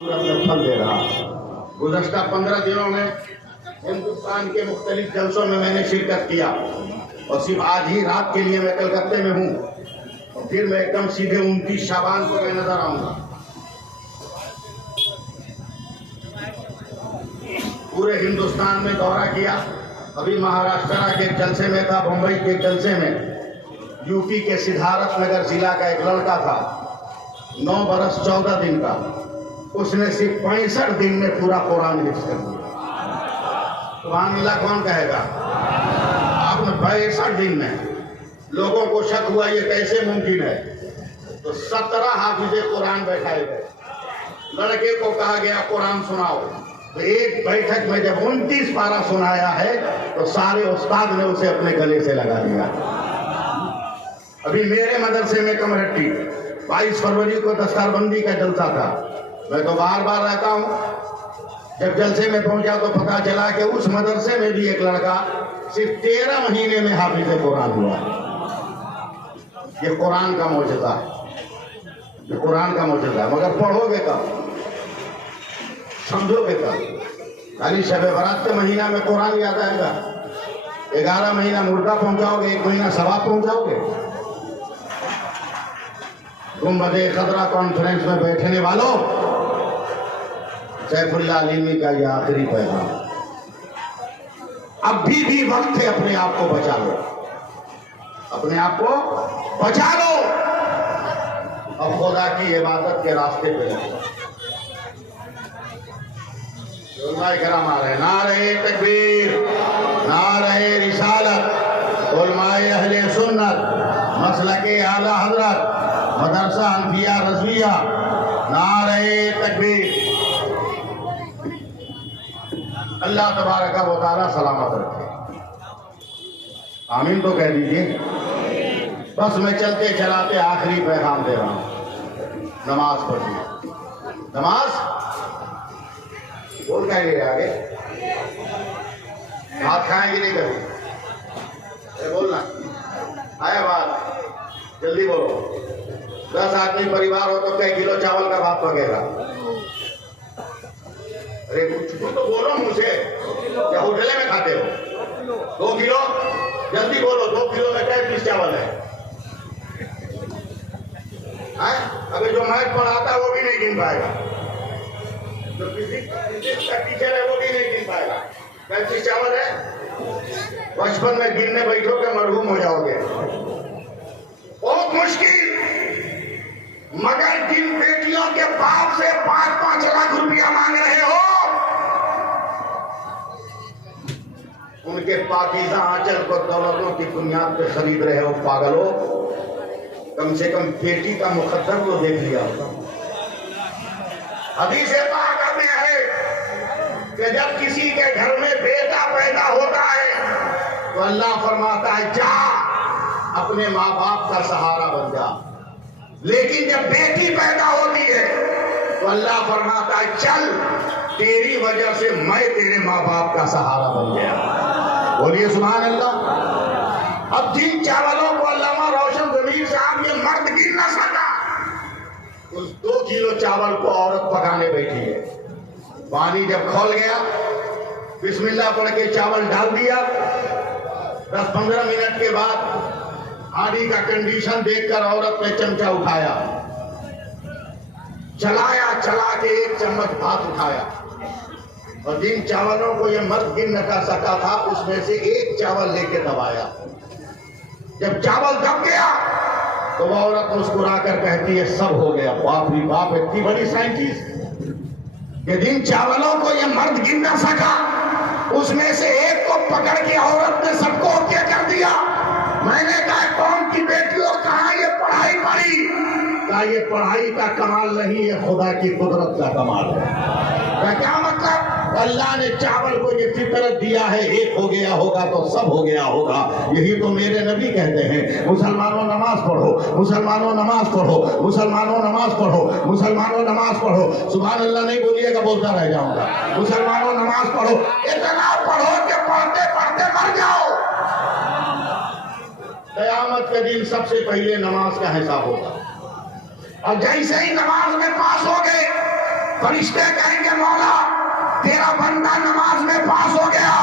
फल दे रहा। गुज़श्ता 15 दिनों में हिंदुस्तान के मुख्तलिफ जलसों में मैंने शिरकत किया और सिर्फ आज ही रात के लिए मैं कलकत्ते में हूँ और फिर मैं एकदम सीधे 29 शाबान को मैं नजर आऊंगा। पूरे हिंदुस्तान में दौरा किया। अभी महाराष्ट्र के जलसे में था, मुंबई के जलसे में यूपी के सिद्धार्थ नगर जिला का एक लड़का था, 9 बरस 14 दिन का। उसने सिर्फ 65 दिन में पूरा कुरान हिफ्ज़ कर दिया। सुभान अल्लाह कौन कहेगा? आपने 65 दिन में। लोगों को शक हुआ ये कैसे मुमकिन है, तो 17 हाफिज़े कुरान बैठाए गए। लड़के को कहा गया कुरान सुनाओ, तो एक बैठक में जब 29 पारा सुनाया है तो सारे उस्ताद ने उसे अपने गले से लगा दिया। अभी मेरे मदरसे में कमरट्टी 22 फरवरी को दस्तारबंदी का जलसा था। मैं तो बार बार रहता हूँ। जब जलसे में पहुंचा तो पता चला कि उस मदरसे में भी एक लड़का सिर्फ 13 महीने में हाफिज़ कुरान हुआ। ये कुरान का मौजज़ा है, ये कुरान का मौजज़ा है। मगर पढ़ोगे कब, समझोगे कब? खाली शब बरात के महीना में कुरान याद आएगा? 11 महीना मुर्गा पहुंचाओगे, 1 महीना सवाब पहुंचाओगे? गुंबदे खदरा कॉन्फ्रेंस में बैठने वालों, सैफुल्लाह अलीमी का यह आखिरी पैगाम, अब भी वक्त है, अपने आप को बचा लो, अपने आप को बचा लो और खुदा की इबादत के रास्ते पे लगो। उलमाए किराम आ रहे हैं, नारे तकबीर, नारे रिसालत, उलमाए अहले सुन्नत, मसलके आला हजरत, मदरसा अनफिया रज़विया, नारे तकबीर। अल्लाह तबारक व तआला सलामत रखे। आमीन तो कह दीजिए। बस मैं चलते चलाते आखिरी पैगाम दे रहा हूँ। नमाज पढ़िए। नमाज बोल क्या रहे आगे? भात खाएंगे नहीं कभी? बोलना आया बात, जल्दी बोलो। 10 आदमी परिवार हो तो कई किलो चावल का भात वगैरह? अरे कुछ तो बोलो मुझे, या होटल में खाते हो? 2 किलो, जल्दी बोलो। 2 किलो में क्या पीस चावल है? अभी जो मैच पढ़ाता है वो भी नहीं गिन पाएगा, जो फिजिक्स का टीचर है वो भी नहीं गिन पाएगा। क्या पीस चावल है? बचपन में गिनने बैठोगे मरहूम हो जाओगे। बहुत मुश्किल। मगर जिन बेटियों के बाप से 5-5 लाख रुपया मांग रहे हो, उनके पाकीज़ा आंचल को दौलतों की बुनियाद पे खरीद रहे हो। पागलो, कम से कम बेटी का मुकद्दर तो देख लिया होगा। हदीस पाक में है कि जब किसी के घर में बेटा पैदा होता है तो अल्लाह फरमाता है जा अपने माँ बाप का सहारा बन जा। लेकिन जब बेटी पैदा होती है तो अल्लाह फरमाता है चल तेरी वजह से मैं तेरे माँ बाप का सहारा बन गया। बोलिए सुभान अल्लाह। अब जिन चावलों को अल्लामा रोशन जमीर साहब ये मर्द गिन ना सका, उस 2 किलो चावल को औरत पकाने बैठी है। पानी जब खौल गया, बिस्मिल्लाह पढ़ के चावल डाल दिया। 10-15 मिनट के बाद हांडी का कंडीशन देखकर औरत ने चमचा उठाया, चला के 1 चम्मच भात उठाया और जिन चावलों को ये मर्द गिन न कर सका था उसमें से 1 चावल लेके दबाया। जब चावल दब गया तो वह औरत मुस्कुरा कर कहती है सब हो गया। बाप रे बाप, इतनी बड़ी साइंटिस्ट। ये जिन चावलों को ये मर्द गिन न सका उसमें से 1 को पकड़ के औरत ने सबको ओके कर दिया। मैंने कहा कौन की बेटियों, कहा ये पढ़ाई पढ़ी? कहा ये पढ़ाई का कमाल नहीं है, खुदा की कुदरत का कमाल है। क्या मतलब? अल्लाह ने चावल को ये फितरत दिया है, 1 हो गया होगा तो सब हो गया होगा। यही तो मेरे नबी कहते हैं, मुसलमानों नमाज पढ़ो, मुसलमानों नमाज पढ़ो, मुसलमानों नमाज पढ़ो, मुसलमानों नमाज पढ़ो। सुभान अल्लाह नहीं बोलिएगा, बोलता रह जाऊंगा। मुसलमानों नमाज पढ़ो, इतना पढ़ो कि पढ़ते पढ़ते मर जाओ। क़यामत के दिन सबसे पहले नमाज का हिसाब होगा और जैसे ही नमाज में पास हो गए फरिश्ते कहेंगे मौला तेरा बंदा नमाज में पास हो गया।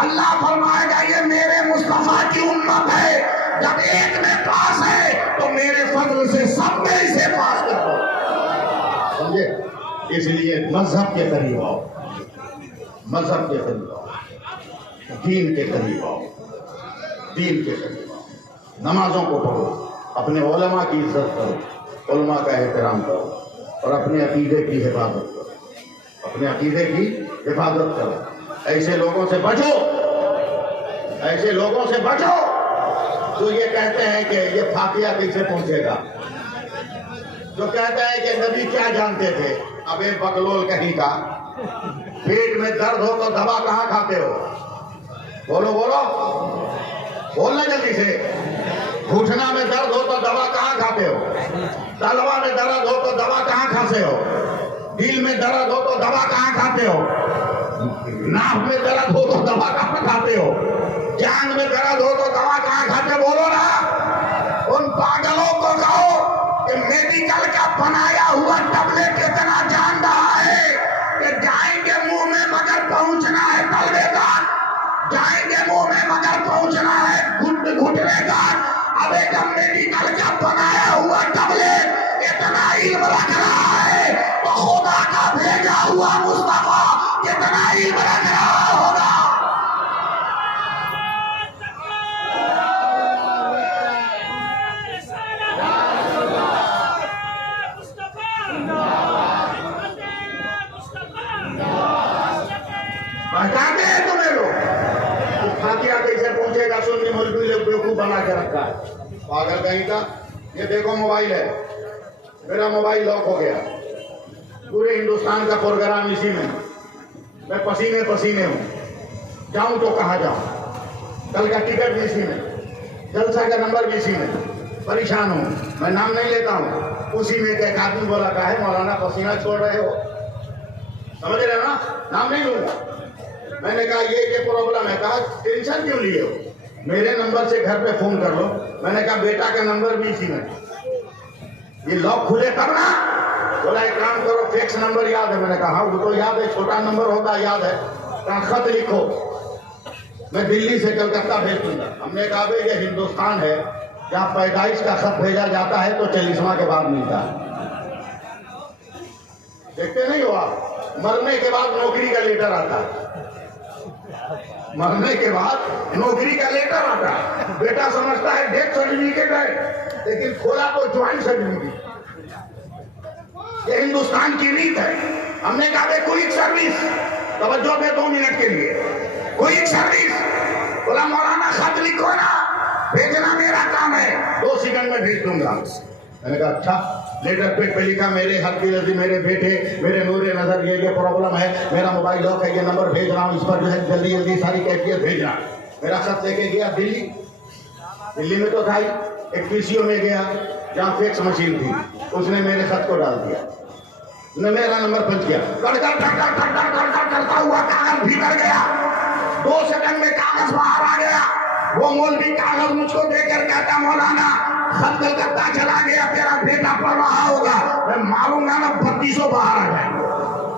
अल्लाह फरमाएगा ये मेरे मुस्तफा की उम्मत है, जब एक में पास है तो मेरे फजल से सब में इसे पास कर दो। समझे? इसलिए मजहब के करीब आओ, मजहब के करीब आओ, दीन के करीब आओ, दीन के करीब आओ। नमाजों को पढ़ो, अपने उलमा की इज्जत करो, उलमा का एहतराम करो और अपने अकीदे की हिफाजत करो, अपने अकीदे की हिफाजत करो। ऐसे लोगों से बचो, ऐसे लोगों से बचो जो ये कहते हैं कि ये फातिहा कैसे पहुंचेगा, जो कहता है कि नबी क्या जानते थे। अब एक बकलोल कहीं का, पेट में दर्द हो तो दवा कहाँ खाते हो? बोलो बोलो, बोलना जल्दी से। घुटना में दर्द हो तो दवा कहाँ खाते हो? तलवा में दर्द हो तो दवा कहाँ खाते हो? दिल में दर्द हो तो दवा कहाँ खाते हो? नाक में दर्द हो तो दवा कहाँ खाते हो? जान में दर्द हो तो दवा कहाँ खाते? बोलो ना। उन पागलों को कहो कि मेडिकल का बनाया हुआ टैबलेट इतना जान रहा है कि जाएंगे मुंह में मगर पहुंचना है तलवेदार, जाएंगे मुंह में मगर पहुंचना है घुटनेदार। अब एक मेडिकल का बनाया हुआ टैबलेट इतना इल्म रख रहा है तो खुदा का भेजा हुआ मुस्तफा कितना इल्म रख रहा होगा। बताते हैं तुम्हें लोग फातिहा कैसे पहुंचेगा, सुन्नी मौलवी लोग बेवकूफ बना के रखा है पागल कहीं का। ये देखो मोबाइल है, मेरा मोबाइल लॉक हो गया, पूरे हिंदुस्तान का प्रोग्राम इसी में, मैं पसीने पसीने हूँ, जाऊं तो कहाँ जाऊं, कल का टिकट भी इसी में, जलसा का नंबर भी इसी में, परेशान हूँ, मैं नाम नहीं लेता हूँ। उसी में एक आदमी बोला का है मौलाना पसीना छोड़ रहे हो, समझ रहे हो ना, नाम नहीं लूंगा। मैंने कहा ये प्रॉब्लम है, कहा टेंशन क्यों लिए हो, मेरे नंबर से घर पे फोन कर लो। मैंने कहा बेटा का नंबर भी इसी में, ये लॉक खुले तब ना। बोला एक काम करो फिक्स नंबर याद है? मैंने कहा वो तो याद है, छोटा नंबर होता याद है, कहा खत लिखो मैं दिल्ली से कलकत्ता भेज दूंगा। हमने कहा भाई ये हिंदुस्तान है, जहाँ पैदाइश का खत भेजा जाता है तो 40वां के बाद मिलता है, देखते नहीं हो आप? मरने के बाद नौकरी का लेटर आता है, मरने के बाद नौकरी का लेटर आता है। बेटा समझता है डेथ सर्टिफिकेट है, लेकिन खोला तो ज्वाइंट सर्टिफिकेट। ये हिंदुस्तान की रीत है। हमने कहा क्विक सर्विस, तवज्जो पे 2 मिनट के लिए, क्विक सर्विस। बोला मौलाना खत लिखो ना, भेजना मेरा काम है, 2 सेकंड में भेज दूंगा। मैंने कहा अच्छा। लेटर पे लिखा मेरे हक की लजी मेरे बेटे मेरे नूरे नजर ये प्रॉब्लम है, मेरा मोबाइल लॉक है, ये नंबर भेज रहा हूँ, इस पर जो है जल्दी जल्दी सारी कैफियत भेजना। मेरा खत लेके गया दिल्ली, दिल्ली में तो था ही, एक पीसीओ में गया जहाँ फैक्स मशीन थी, उसने मेरे खत को डाल दिया, न मेरा नंबर पंच किया, करता हुआ कागज भीतर गया, 2 सेकंड में कागज बाहर आ गया। वो मौलवी कागज मुझको देकर कहता मौलाना खत कलकत्ता चला गया, तेरा बेटा पढ़ रहा होगा, मैं मारूंगा ना 3200 बाहर आ जाएंगे।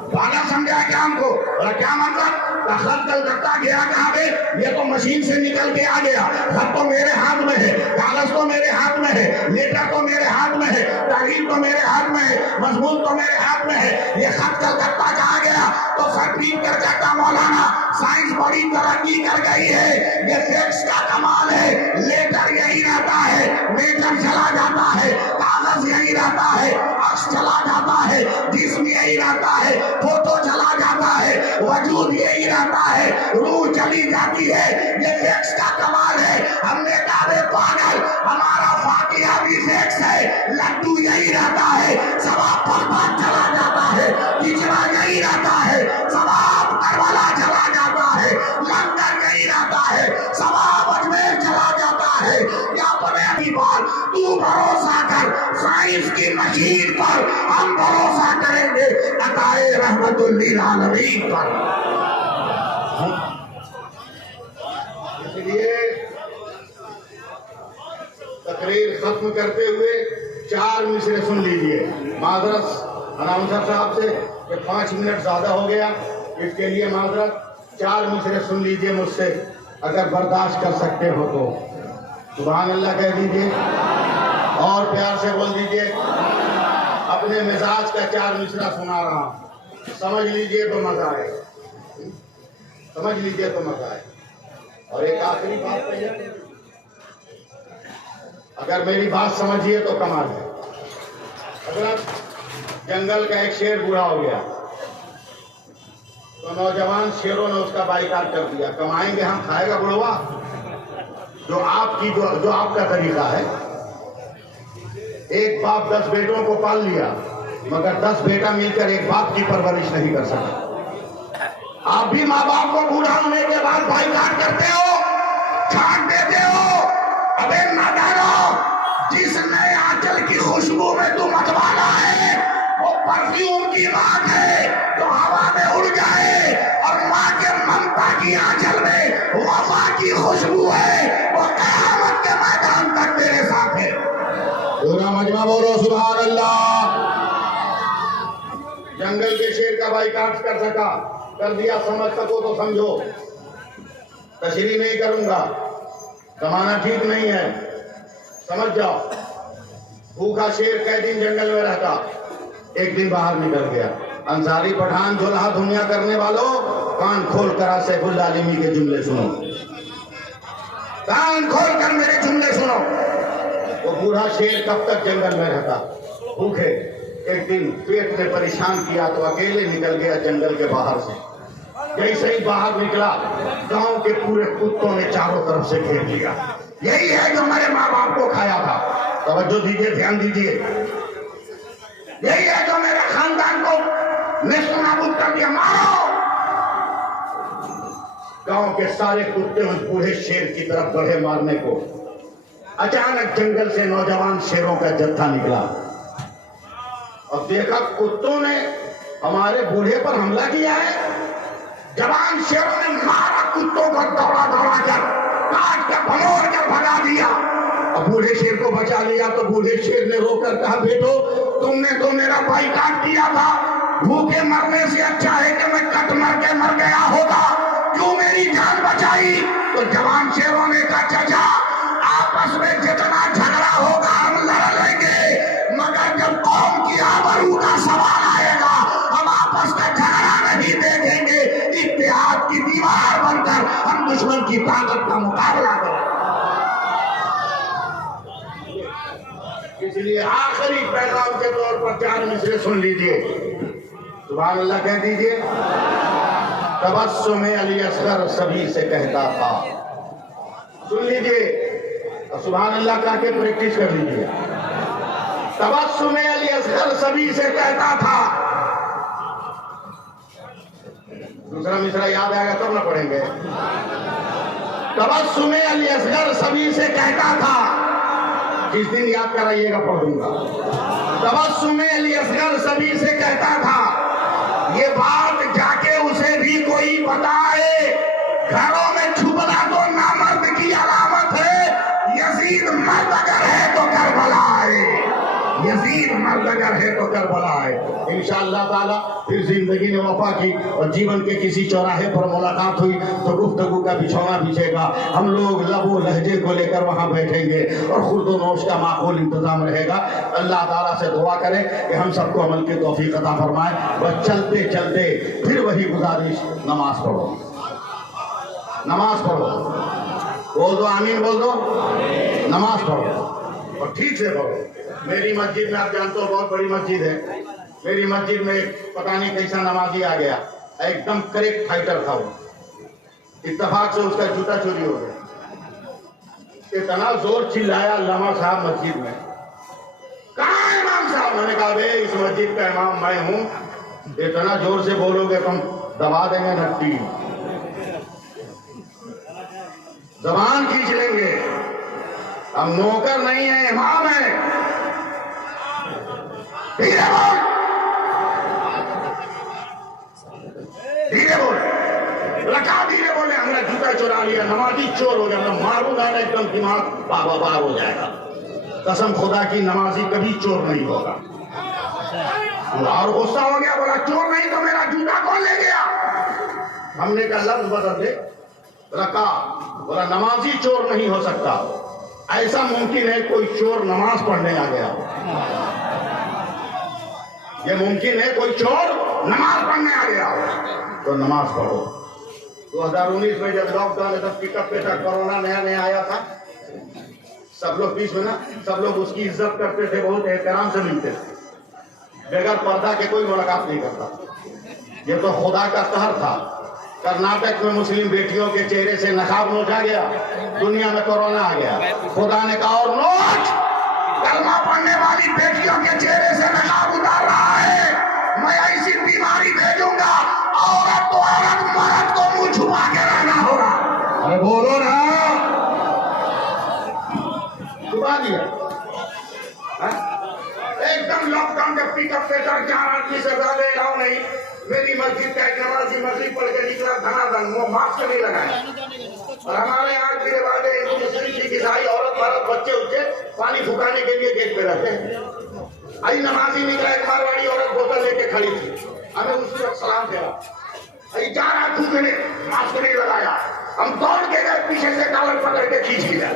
पागल समझा क्या हमको? बोला क्या मतलब? खत कलकत्ता गया कहाँ पे? ये तो मशीन से निकल के आ गया, खत तो मेरे हाथ में है, कागज तो मेरे हाथ में है, लेटर तो मेरे हाथ में है, तहरीर तो मेरे हाथ में है, मजमून तो मेरे हाथ में है, ये खत कलकत्ता कहाँ गया? तो सर पीट कर कहता मौलाना साइंस बड़ी तरक्की कर गई है, ये फैक्स का कमाल है, लेटर यही रहता है, मेटर चला जाता है, कागज यही रहता है, अक्स चला जाता है, जिस्म यही रहता है, फोटो चला जाता है, वजूद यही रहता है, रूह चली जाती है, ये फैक्स का कमाल है। हमने कहा पागल, हमारा फातिहा भी फैक्स है, लड्डू यही रहता है, सवाब बर्बाद चला जाता है, किचरा यही रहता है, सवाब करबला चला जाता है, लंदन यही रहता है, सवाब अजमेर चला जाता है। या बने बात तू भरोसा कर साइंस की मशीन पर, हम भरोसा करेंगे अताए रहमतुल लिल आलमीन पर। इसलिए तकरीर खत्म करते हुए 4 मिसरे सुन लीजिए माजरत अनाउंसर साहब से। कि 5 मिनट ज्यादा हो गया, इसके लिए माजरत। 4 मिसरे सुन लीजिए मुझसे, अगर बर्दाश्त कर सकते हो तो सुभान अल्लाह कह दीजिए और प्यार से बोल दीजिए। अपने मिजाज का 4 मिसरा सुना रहा हूं, समझ लीजिए तो मजा आए, समझ लीजिए तो मजा आए। और एक आखिरी बात कहिए, अगर मेरी बात समझिए तो कमाल है। अगर जंगल का एक शेर बूढ़ा हो गया तो नौजवान शेरों ने उसका बाइकाट कर दिया। कमाएंगे हम, खाएगा बुढ़वा। जो आपका तरीका है, एक बाप 10 बेटों को पाल लिया, मगर 10 बेटा मिलकर एक बाप की परवरिश नहीं कर सका। आप भी माँ बाप को बूढ़ा होने के बाद बाइकाट करते हो, छाट देते हो। अबे नादानो, जिस नए आंचल की खुशबू में तू मतवाला है वो परफ्यूम की बात है तो हवा में उड़ जाए, और माँ के ममता की आंचल में वफा की खुशबू है वो कयामत के मैदान तक तेरे साथ है। पूरा मजमा बोलो सुभान अल्लाह। जंगल के शेर का बाइकाट कर सका, कर दिया, समझ सको तो समझो, तशरीह नहीं करूंगा, जमाना ठीक नहीं है, समझ जाओ। भूखा शेर कई दिन जंगल में रहता, एक दिन बाहर निकल गया। अंसारी पठान जुल्हा दुनिया करने वालों, कान खोल कर सैफुल आलिमी के जुमले सुनो, कान खोल कर मेरे जुमले सुनो। वो बूढ़ा शेर कब तक जंगल में रहता भूखे? एक दिन पेट में परेशान किया तो अकेले निकल गया जंगल के बाहर से। जैसे ही बाहर निकला, गांव के पूरे कुत्तों ने चारों तरफ से घेर लिया। यही है जो मेरे माँ बाप को खाया था। तवज्जो दीजिए, ध्यान दीजिए। यही है जो मेरे खानदान को नेस्तनाबूद कर दिया। मारो! गांव के सारे कुत्ते उस बूढ़े शेर की तरफ बढ़े मारने को। अचानक जंगल से नौजवान शेरों का जत्था निकला और देखा कुत्तों ने हमारे बूढ़े पर हमला किया है। जवान शेरों ने मारा कुत्तों को, दौड़ा दौड़ा कर काट कर भगोड़ कर भगा दिया। अब बूढ़े शेर को बचा लिया तो बूढ़े शेर ने रोकर कहा, बेटो तुमने तो मेरा बाइकाट किया था, भूखे मरने से अच्छा है कि मैं कट मर के मर गया होता, क्यों मेरी जान बचाई? तो जवान शेरों ने कहा, चाचा आपस में जितना झगड़ा होगा हम लड़ लेंगे, मगर जब कौम की आबरू का सवाल आएगा हम आपस का झगड़ा नहीं देखेंगे, इत्तेहाद की दीवार बनकर हम दुश्मन की ताकत का मुकाबला करेंगे। इसलिए आखिरी पैगाम के तौर पर 4 मिसरे सुन लीजिए, सुभान अल्लाह कह दीजिए। तबस्सुम अली असगर सभी से कहता था, सुन लीजिए और सुभान अल्लाह कह के प्रैक्टिस कर लीजिए। तबस्सुम अली असगर सभी से कहता था। दूसरा मिसरा याद आएगा तब ना पढ़ेंगे। तबस्सुम अली असगर सभी से कहता था, जिस दिन याद कराइएगा पढ़ दूंगा। तबस्सुम अली असगर सभी से कहता था, ये बात जाके उसे भी कोई बताए, घरों में छुपना तो नामर्द की अलामत है, यजीद मर्द अगर है तो करबला है, यजीद मर्द अगर है तो करबला है। इंशाअल्लाह ताला फिर जिंदगी ने वफा की और जीवन के किसी चौराहे पर मुलाकात हुई तो गुफ्तगू का बिछौना बिछेगा, हम लोग लबो लहजे को लेकर वहां बैठेंगे और खुर्दो नोश का माकूल इंतजाम रहेगा। अल्लाह ताला से दुआ करें कि हम सबको अमल की तौफीक अता फरमाए। बस चलते चलते फिर वही गुजारिश, नमाज पढ़ो, नमाज पढ़ो, बोल दो आमीन, बोल दो, नमाज पढ़ो और ठीक से पढ़ो। मेरी मस्जिद में आप जानते हो बहुत बड़ी मस्जिद है, मेरी मस्जिद में पता नहीं कैसा नमाजी आ गया, एकदम करेक्ट फाइटर था वो, इत्तेफाक से उसका जूता चोरी हो गया। इतना जोर चिल्लाया अल्लामा साहब मस्जिद में, कहाँ है इमाम साहब? मैंने कहा बे इस मस्जिद का इमाम मैं हूँ, इतना जोर से बोलोगे तुम दबा देंगे नट्टी, जबान खींच लेंगे। हम नौकर नहीं है, इमाम है। धीरे बोल, धीरे बोल, लगा धीरे बोले, हमने जूता चुरा लिया, नमाजी चोर हो गया, मैं मारूंगा ना एकदम दिमाग बाबा बार हो जाएगा। कसम खुदा की नमाजी कभी चोर नहीं होगा। और गुस्सा हो गया, बोला चोर नहीं तो मेरा जूता कौन ले गया? हमने कहा लफ्ज बदल दे, रखा, बोला नमाजी चोर नहीं हो सकता, ऐसा मुमकिन है कोई चोर नमाज पढ़ने आ गया। ये मुमकिन है कोई चोर नमाज पढ़ने आ गया, तो नमाज पढ़ो। 2019 में जब लॉकडाउन तब पिकअप पे तक कोरोना नया नया आया था, सब लोग बीच में ना, सब लोग उसकी इज्जत करते थे, बहुत एहतराम से मिलते थे, बगैर पर्दा के कोई मुलाकात नहीं करता। ये तो खुदा का कहर था। कर्नाटक में मुस्लिम बेटियों के चेहरे से नकाब नोचा गया, दुनिया में कोरोना आ गया। खुदा ने कहा और नोच, कलमा पढ़ने वाली बेटियों के चेहरे से नकाब उतार रहा है, मैं ऐसी बीमारी भेजूंगा, औरत तो औरत, मर्द को मुंह छुपा के रहना होगा। अरे बोलो ना, छुपा दिया एकदम। लॉकडाउन के पिकअप पे 4 आदमी से ज्यादा अलाउ नहीं। मेरी मस्जिद का एक नमाजी मस्जिद पढ़ के निकला, धनाधन, वो मास्क नहीं लगाया। और हमारे यहाँ के वाले मुस्लिम सिख ईसाई औरत मर्द बच्चे उच्चे पानी फुकाने के लिए गेट पे रहते हैं। आई नमाजी निकला, एक मारवाड़ी औरत बोतल लेके खड़ी थी, हमें उसके वक्त सलाम दिया, आई जा रहा थूकने, मास्क नहीं लगाया। हम दौड़ के गए, पीछे से कॉलर पकड़ के खींच लिया,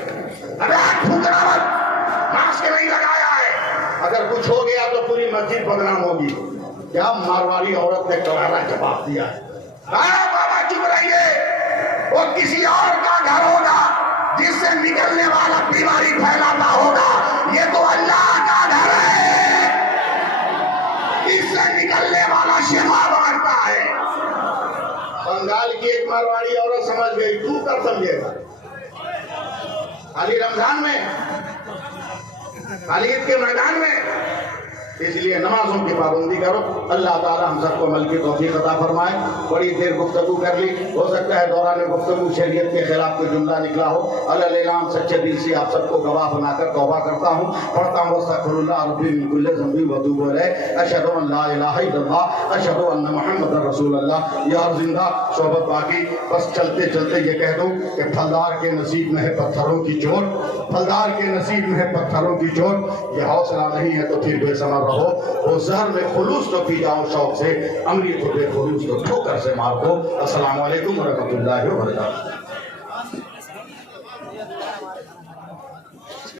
अरे थूकना मत, मास्क नहीं लगाया है, अगर कुछ हो गया तो पूरी मस्जिद बदनाम होगी। क्या मारवाड़ी औरत ने करारा जवाब दिया है, बाबा चुप रहिए, वो किसी और का घर होगा जिससे निकलने वाला बीमारी फैलाता होगा, ये तो अल्लाह का घर है, इससे निकलने वाला शिफा बांटता है। बंगाल की एक मारवाड़ी औरत समझ गई, तू कब समझेगा? खाली रमजान में, खाली ईद के मैदान में। इसलिए नमाजों की पाबंदी करो। अल्लाह ताला हम सबको अमल की तौफीक अता फरमाए। बड़ी देर गुफ्तगू कर ली, हो सकता है दौरान गुफ्तगू शरीयत के खिलाफ कोई जुमला निकला हो। अल्लाह सच्चे दिल से आप सबको गवाह बनाकर तौबा करता हूँ, पढ़ता हूँ अस्तगफिरुल्लाह रब्बी मिन कुल्ली ज़ंबी व अतूबु इलैह, अशहदु अन ला इलाहा इल्लल्लाह, अशहदु अन्न मुहम्मदन रसूलुल्लाह। यार जिंदा सोहबत बाकी, बस चलते चलते ये कह दूं कि फलदार के नसीब में है पत्थरों की चोट, फलदार के नसीब में है पत्थरों की चोट। ये हौसला नहीं है तो फिर बेसमर रहो। वो जहर में खुलूस तो पी जाओ शौक से, अमरी तो बेखुलूस तो ठोकर से मार दो। अस्सलाम वालेकुम व रहमतुल्लाहि व बरकातहू।